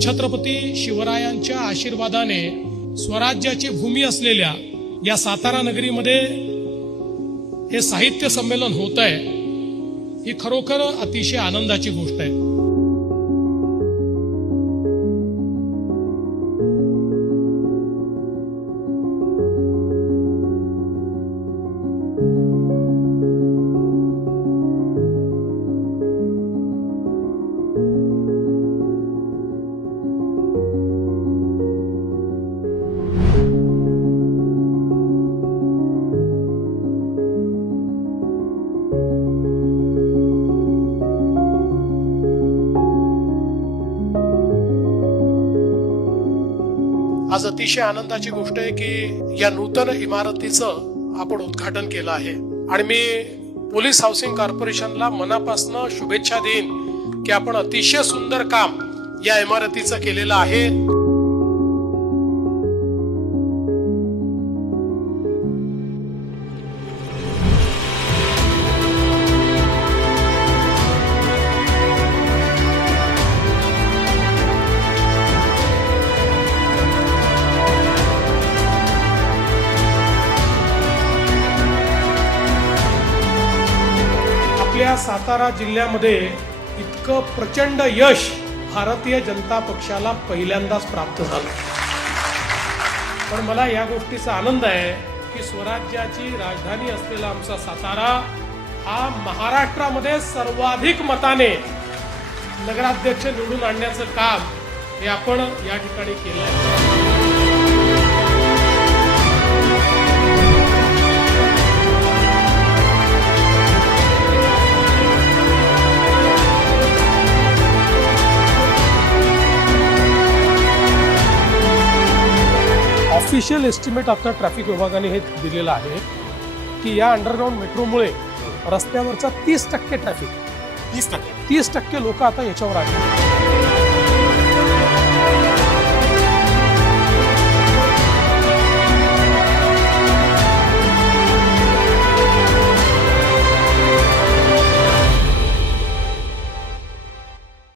छत्रपती शिवरायांच्या आशीर्वादाने स्वराज्याची भूमी असलेल्या या सातारा नगरीमध्ये हे साहित्य संमेलन होत आहे ही खरोखर अतिशय आनंदाची गोष्ट आहे. आज अतिशय आनंदाची गोष्ट आहे की या नूतन इमारतीचं आपण उद्घाटन केलं आहे. आणि मी पोलीस हाऊसिंग कॉर्पोरेशनला मनापासून शुभेच्छा देईन की आपण अतिशय सुंदर काम या इमारतीचं केलेलं आहे. आपल्या सातारा जिल्ह्यामध्ये इतकं प्रचंड यश भारतीय जनता पक्षाला पहिल्यांदाच प्राप्त झालं. पण मला या गोष्टीचा आनंद आहे की स्वराज्याची राजधानी असलेला आमचा सातारा हा महाराष्ट्रामध्ये सर्वाधिक मताने नगराध्यक्ष निवडून आणण्याचं काम हे आपण या ठिकाणी केलं आहे. ऑफिशियल एस्टिमेट आता ट्रॅफिक विभागाने हे दिलेलं आहे की या अंडरग्राऊंड मेट्रोमुळे रस्त्यावरचा तीस टक्के ट्रॅफिक तीस टक्के. तीस टक्के लोक आता याच्यावर आहेत